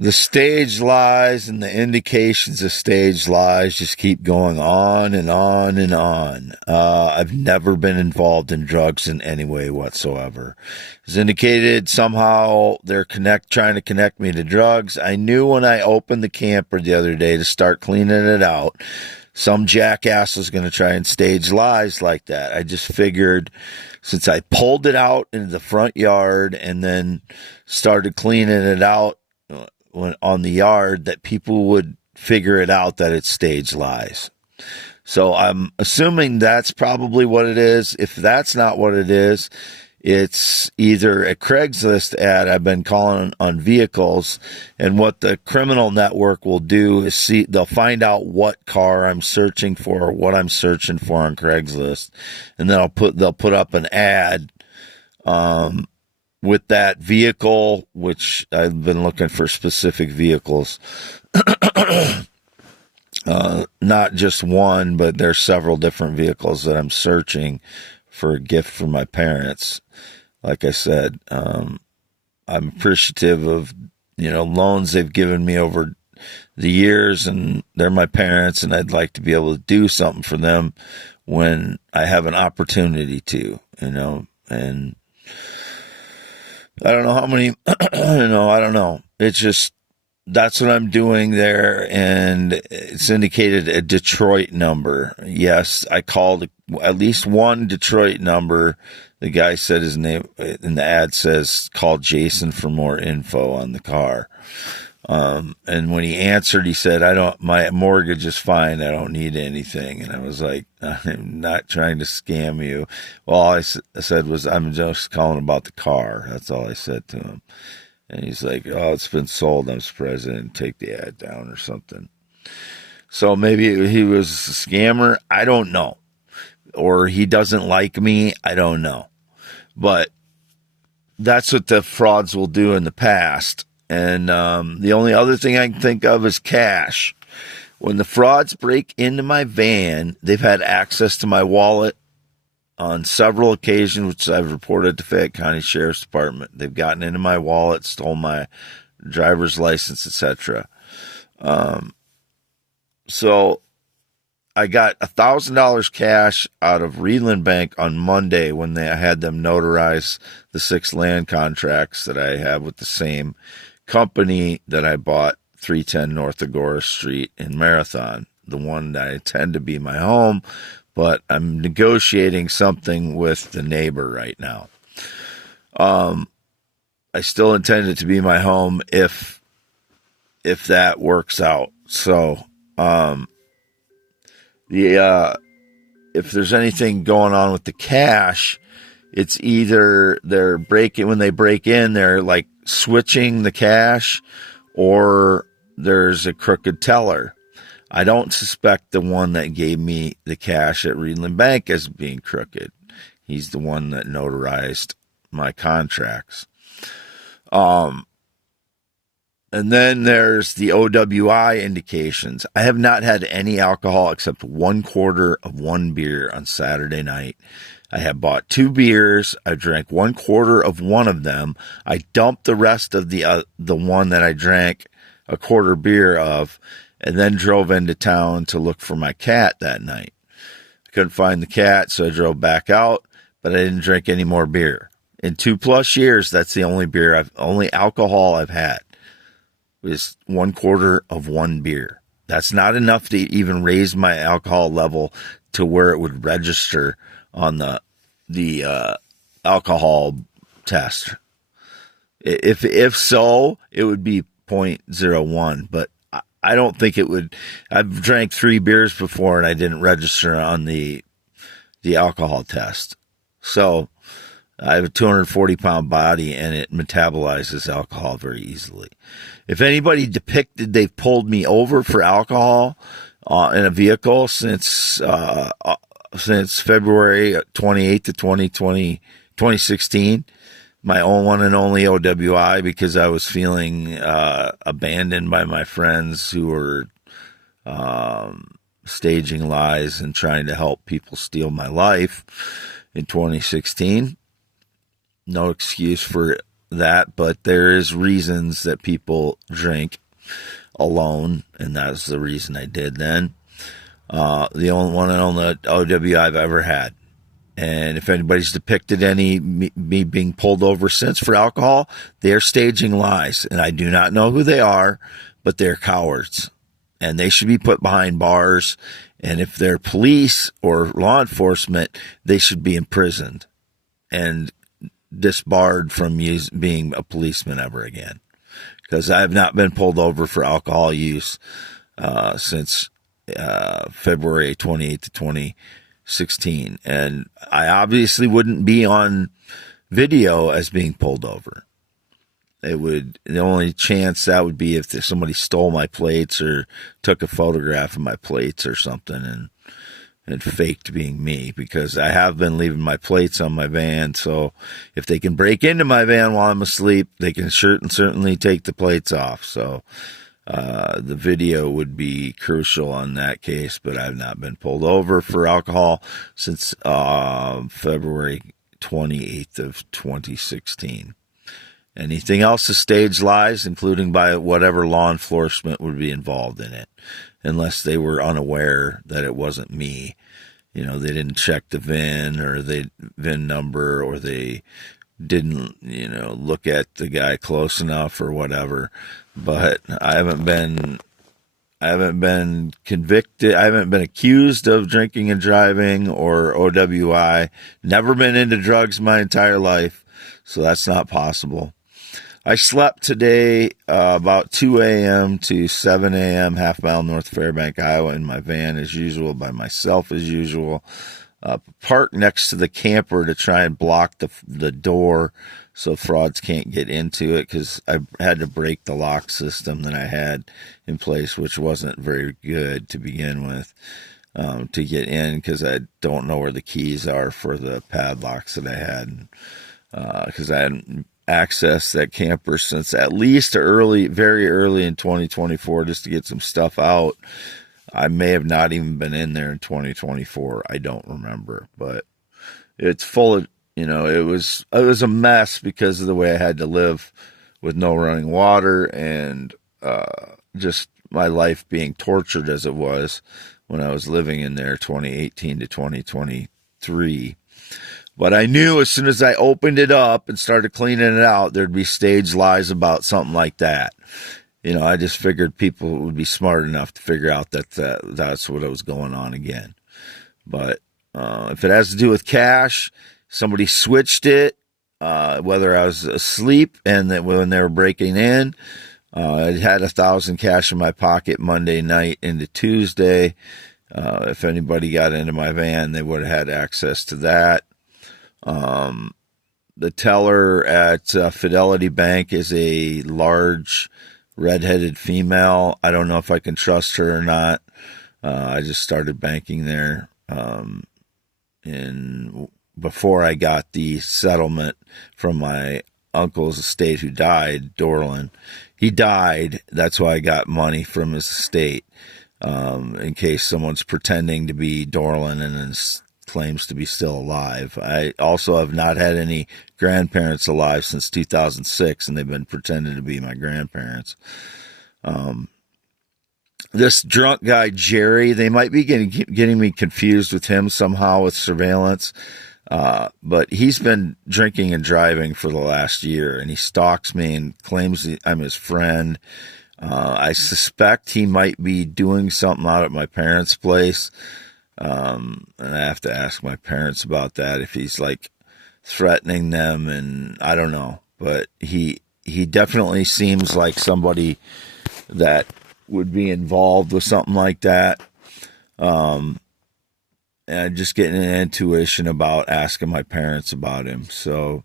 The stage lies and the indications of stage lies just keep going on and on and on. I've never been involved in drugs in any way whatsoever. It's indicated somehow they're trying to connect me to drugs. I knew when I opened the camper the other day to start cleaning it out, some jackass was going to try and stage lies like that. I just figured since I pulled it out into the front yard and then started cleaning it out on the yard, that people would figure it out that it's stage lies. So I'm assuming that's probably what it is. If that's not what it is, it's either a Craigslist ad I've been calling on vehicles, and what the criminal network will do is they'll find out what car I'm searching for or what I'm searching for on Craigslist, and then they'll put up an ad with that vehicle, which I've been looking for specific vehicles. Not just one, but there's several different vehicles that I'm searching for a gift for my parents. Like I said, I'm appreciative of, loans they've given me over the years, and they're my parents, and I'd like to be able to do something for them when I have an opportunity to, and I don't know how many, I don't know. It's just, that's what I'm doing there. And it's indicated a Detroit number. Yes, I called at least one Detroit number. The guy said his name in the ad says, call Jason for more info on the car. And when he answered, he said, my mortgage is fine. I don't need anything. And I was like, I'm not trying to scam you. Well, all I said was, I'm just calling about the car. That's all I said to him. And he's like, oh, it's been sold. I'm surprised I didn't take the ad down or something. So maybe he was a scammer. I don't know. Or he doesn't like me. I don't know. But that's what the frauds will do in the past. And the only other thing I can think of is cash. When the frauds break into my van, they've had access to my wallet on several occasions, which I've reported to Fayette County Sheriff's Department. They've gotten into my wallet, stole my driver's license, etc. So I got $1,000 cash out of Readlyn Bank on Monday when I had them notarize the 6 land contracts that I have with the same company that I bought 310 North Agora Street in Marathon, the one that I intend to be my home, but I'm negotiating something with the neighbor right now. I still intend it to be my home if that works out. So, if there's anything going on with the cash, it's either when they break in, they're like switching the cash, or there's a crooked teller. I don't suspect the one that gave me the cash at Readlyn Bank as being crooked. He's the one that notarized my contracts. And then there's the OWI indications. I have not had any alcohol except 1/4 of one beer on Saturday night. I have bought 2 beers. I drank 1/4 of one of them. I dumped the rest of the one that I drank a quarter beer of, and then drove into town to look for my cat that night. I couldn't find the cat, so I drove back out, but I didn't drink any more beer. In 2+ years, that's the only alcohol I've had, is 1/4 of one beer. That's not enough to even raise my alcohol level to where it would register on the alcohol test. If so, it would be 0.01, but I don't think it would. I've drank 3 beers before and I didn't register on the alcohol test. So I have a 240-pound body and it metabolizes alcohol very easily. If anybody depicted they've pulled me over for alcohol in a vehicle since February 28th of 2016, my own one and only OWI, because I was feeling abandoned by my friends who were staging lies and trying to help people steal my life in 2016. No excuse for that, but there is reasons that people drink alone, and that's the reason I did then. The only one and only OW I've ever had. And if anybody's depicted me being pulled over since for alcohol, they're staging lies. And I do not know who they are, but they're cowards. And they should be put behind bars. And if they're police or law enforcement, they should be imprisoned and disbarred from being a policeman ever again. Because I have not been pulled over for alcohol use since February 28th to 2016. And I obviously wouldn't be on video as being pulled over. The only chance that would be if somebody stole my plates or took a photograph of my plates or something and faked being me, because I have been leaving my plates on my van. So if they can break into my van while I'm asleep, they can certainly take the plates off. So the video would be crucial on that case, but I've not been pulled over for alcohol since February 28th of 2016. Anything else is staged lies, including by whatever law enforcement would be involved in it, unless they were unaware that it wasn't me. They didn't check the VIN or the VIN number, or they didn't, look at the guy close enough or whatever. But I haven't been convicted. I haven't been accused of drinking and driving or OWI. Never been into drugs my entire life, so that's not possible. I slept today about 2 a.m. to 7 a.m. half-mile north Fairbank, Iowa, in my van as usual, by myself as usual. Parked next to the camper to try and block the door so frauds can't get into it, because I had to break the lock system that I had in place, which wasn't very good to begin with, to get in, because I don't know where the keys are for the padlocks that I had, because I hadn't accessed that camper since at least very early in 2024, just to get some stuff out. I may have not even been in there in 2024. I don't remember, but it's full of, it was a mess because of the way I had to live with no running water, and just my life being tortured as it was when I was living in there 2018 to 2023. But I knew as soon as I opened it up and started cleaning it out, there'd be staged lies about something like that. I just figured people would be smart enough to figure out that that's what was going on again. But if it has to do with cash, somebody switched it, whether I was asleep and that when they were breaking in. I had 1,000 cash in my pocket Monday night into Tuesday. If anybody got into my van, they would have had access to that. The teller at Fidelity Bank is a large redheaded female. I don't know if I can trust her or not. I just started banking there before I got the settlement from my uncle's estate who died, Dorland. He died. That's why I got money from his estate, in case someone's pretending to be Dorland and then claims to be still alive. I also have not had any grandparents alive since 2006, and they've been pretending to be my grandparents. This drunk guy, Jerry, they might be getting me confused with him somehow with surveillance. But he's been drinking and driving for the last year, and he stalks me and claims I'm his friend. I suspect he might be doing something out at my parents' place. And I have to ask my parents about that, if he's like threatening them, and I don't know, but he definitely seems like somebody that would be involved with something like that. And I'm just getting an intuition about asking my parents about him. So,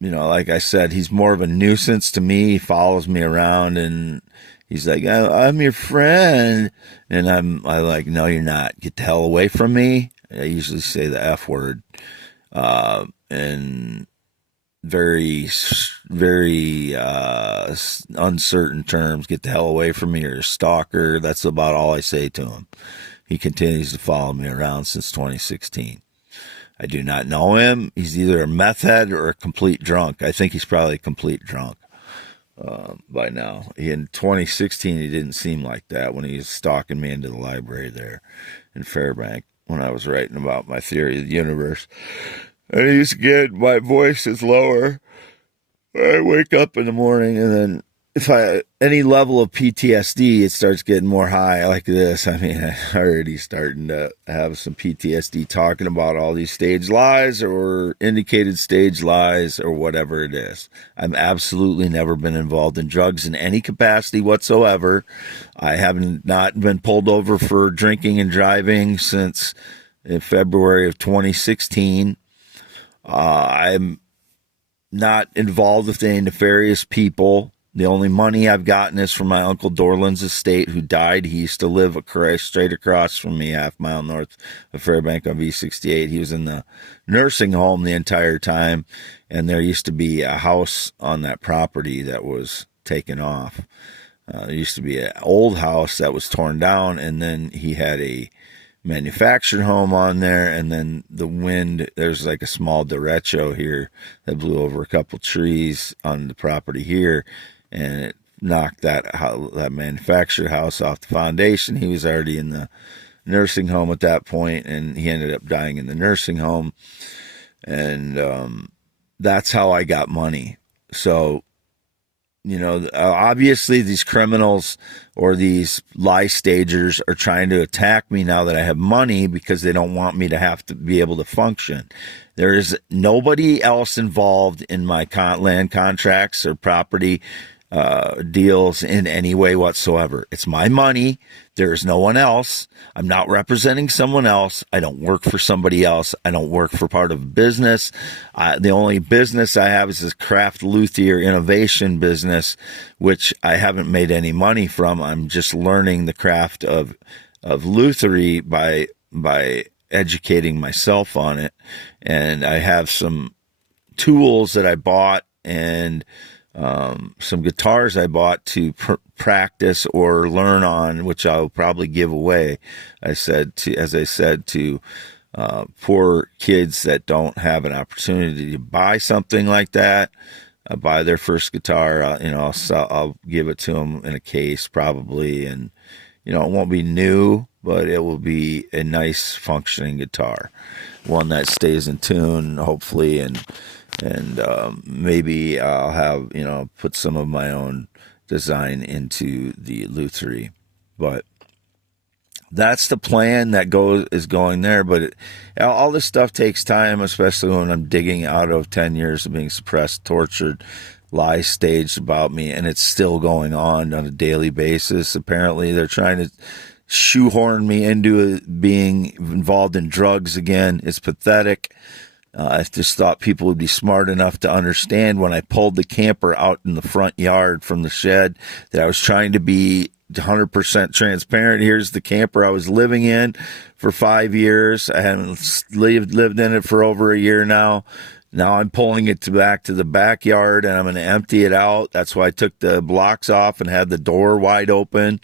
like I said, he's more of a nuisance to me. He follows me around and he's like, I'm your friend. And I'm like, no, you're not. Get the hell away from me. I usually say the F word. And very, very uncertain terms. Get the hell away from me. You're a stalker. That's about all I say to him. He continues to follow me around since 2016. I do not know him. He's either a meth head or a complete drunk. I think he's probably a complete drunk by now. In 2016, he didn't seem like that when he was stalking me into the library there in Fairbank when I was writing about my theory of the universe. And he's again, my voice is lower. I wake up in the morning, and then if I any level of PTSD, it starts getting more high like this. I mean, I'm already starting to have some PTSD talking about all these stage lies or indicated stage lies or whatever it is. I've absolutely never been involved in drugs in any capacity whatsoever. I haven't not been pulled over for drinking and driving since in February of 2016. I'm not involved with any nefarious people. The only money I've gotten is from my Uncle Dorland's estate, who died. He used to live straight across from me, half mile north of Fairbank on V68. He was in the nursing home the entire time, and there used to be a house on that property that was taken off. There used to be an old house that was torn down, and then he had a manufactured home on there, and then the wind, there's like a small derecho here that blew over a couple trees on the property here, and it knocked that manufactured house off the foundation. He was already in the nursing home at that point, and he ended up dying in the nursing home, and that's how I got money. So obviously these criminals or these lie stagers are trying to attack me now that I have money because they don't want me to have to be able to function. There is nobody else involved in my land contracts or property deals in any way whatsoever. It's my money. There is no one else. I'm not representing someone else. I don't work for somebody else. I don't work for part of a business. The only business I have is this craft luthier innovation business, which I haven't made any money from. I'm just learning the craft of luthery by educating myself on it. And I have some tools that I bought and some guitars I bought to practice or learn on, which I'll probably give away. As I said to poor kids that don't have an opportunity to buy something like that, buy their first guitar. I'll give it to them in a case probably, and it won't be new, but it will be a nice functioning guitar, one that stays in tune, hopefully, and maybe I'll have, put some of my own design into the luthery. But that's the plan that is going there. But all this stuff takes time, especially when I'm digging out of 10 years of being suppressed, tortured, lies staged about me, and it's still going on a daily basis. Apparently, they're trying to shoehorn me into being involved in drugs again. It's pathetic. I just thought people would be smart enough to understand when I pulled the camper out in the front yard from the shed that I was trying to be 100% transparent. Here's the camper I was living in for 5 years. I haven't lived in it for over a year now. Now I'm pulling it back to the backyard, and I'm going to empty it out. That's why I took the blocks off and had the door wide open.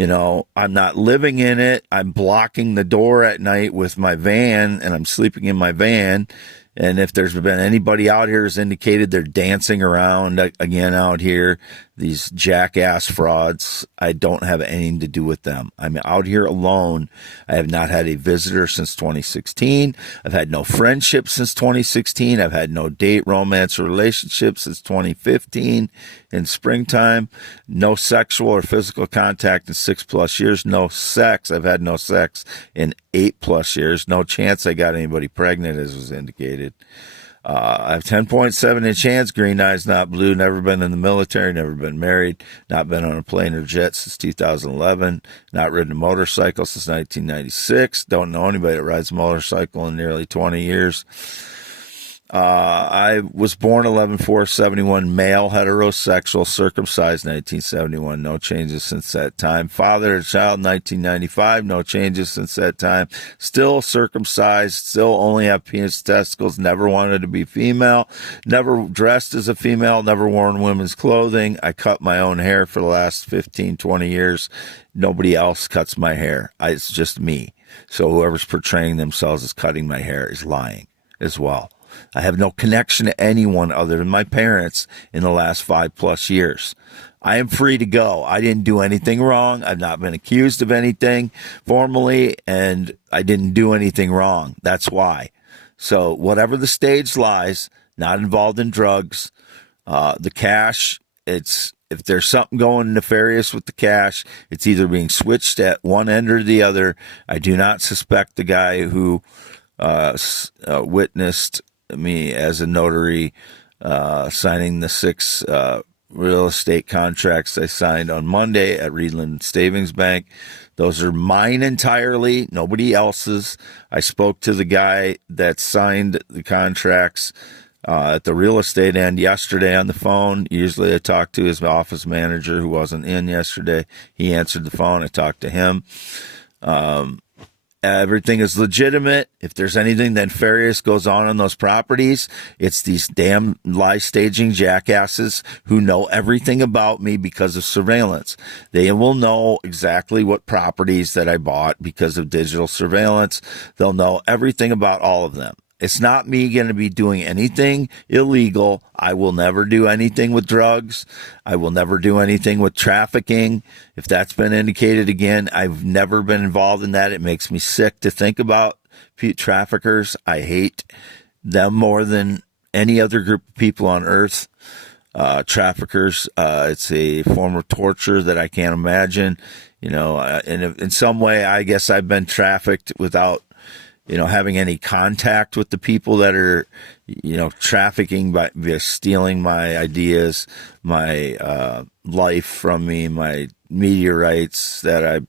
I'm not living in it. I'm blocking the door at night with my van, and I'm sleeping in my van. And if there's been anybody out here who's indicated they're dancing around again out here, these jackass frauds, I don't have anything to do with them. I'm out here alone. I have not had a visitor since 2016. I've had no friendship since 2016. I've had no date, romance, or relationship since 2015 in springtime. No sexual or physical contact in 6+ years. No sex. I've had no sex in 8+ years. No chance I got anybody pregnant, as was indicated. I have 10.7-inch hands, green eyes, not blue, never been in the military, never been married, not been on a plane or jet since 2011, not ridden a motorcycle since 1996, don't know anybody that rides a motorcycle in nearly 20 years. I was born 11/4/71, male, heterosexual, circumcised 1971, no changes since that time. Father of a child 1995, no changes since that time. Still circumcised, still only have penis testicles, never wanted to be female, never dressed as a female, never worn women's clothing. I cut my own hair for the last 15, 20 years. Nobody else cuts my hair. It's just me. So whoever's portraying themselves as cutting my hair is lying as well. I have no connection to anyone other than my parents in the last 5+ years. I am free to go. I didn't do anything wrong. I've not been accused of anything formally, and I didn't do anything wrong. That's why. So whatever the stage lies, not involved in drugs, the cash, if there's something going nefarious with the cash, it's either being switched at one end or the other. I do not suspect the guy who witnessed me as a notary signing the 6 real estate contracts I signed on Monday at Readlyn Bank. Those are mine entirely, nobody else's. I spoke to the guy that signed the contracts at the real estate end yesterday on the phone. Usually I talk to his office manager who wasn't in yesterday. He answered the phone. I talked to him. Everything is legitimate. If there's anything nefarious goes on those properties, it's these damn lie staging jackasses who know everything about me because of surveillance. They will know exactly what properties that I bought because of digital surveillance. They'll know everything about all of them. It's not me going to be doing anything illegal. I will never do anything with drugs. I will never do anything with trafficking. If that's been indicated again, I've never been involved in that. It makes me sick to think about traffickers. I hate them more than any other group of people on earth. Traffickers, it's a form of torture that I can't imagine. In some way, I guess I've been trafficked without having any contact with the people that are, trafficking by stealing my ideas, my life from me, my media rights that I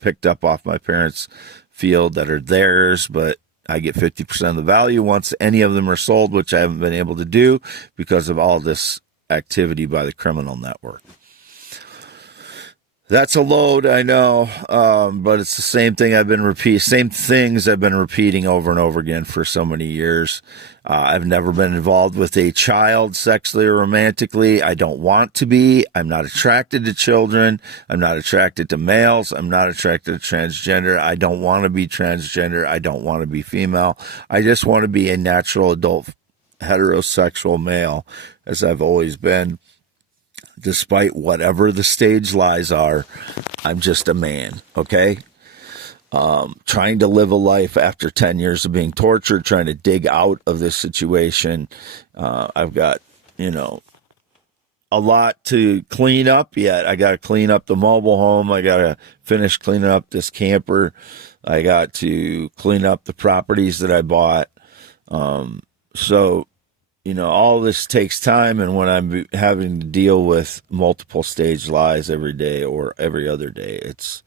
picked up off my parents' field that are theirs, but I get 50% of the value once any of them are sold, which I haven't been able to do because of all this activity by the criminal network. That's a load, I know, but it's the same thing same things I've been repeating over and over again for so many years. I've never been involved with a child sexually or romantically. I don't want to be. I'm not attracted to children. I'm not attracted to males. I'm not attracted to transgender. I don't want to be transgender. I don't want to be female. I just want to be a natural adult heterosexual male, as I've always been. Despite whatever the stage lies are, I'm just a man, okay? Trying to live a life after 10 years of being tortured, trying to dig out of this situation. I've got, a lot to clean up yet. I got to clean up the mobile home. I got to finish cleaning up this camper. I got to clean up the properties that I bought. All this takes time, and when I'm having to deal with multiple stage lies every day or every other day, it's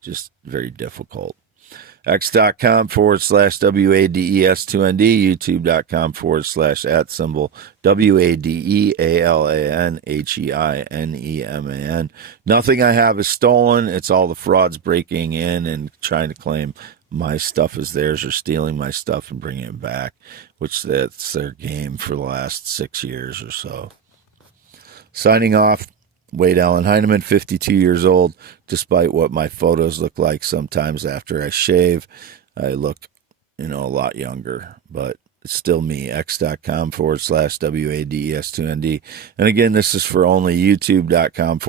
just very difficult. X.com/WADES2ND, YouTube.com/@ WADEALANHEINEMAN. Nothing I have is stolen. It's all the frauds breaking in and trying to claim my stuff is theirs or stealing my stuff and bringing it back, which that's their game for the last 6 years or so. Signing off, Wade Allen Heineman, 52 years old. Despite what my photos look like sometimes after I shave, I look, a lot younger, but it's still me. X.com/WADES2ND. And again, this is for only YouTube.com /@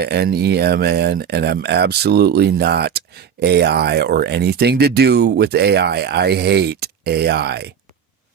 WADEALANHEINEMAN. And I'm absolutely not AI or anything to do with AI. I hate AI.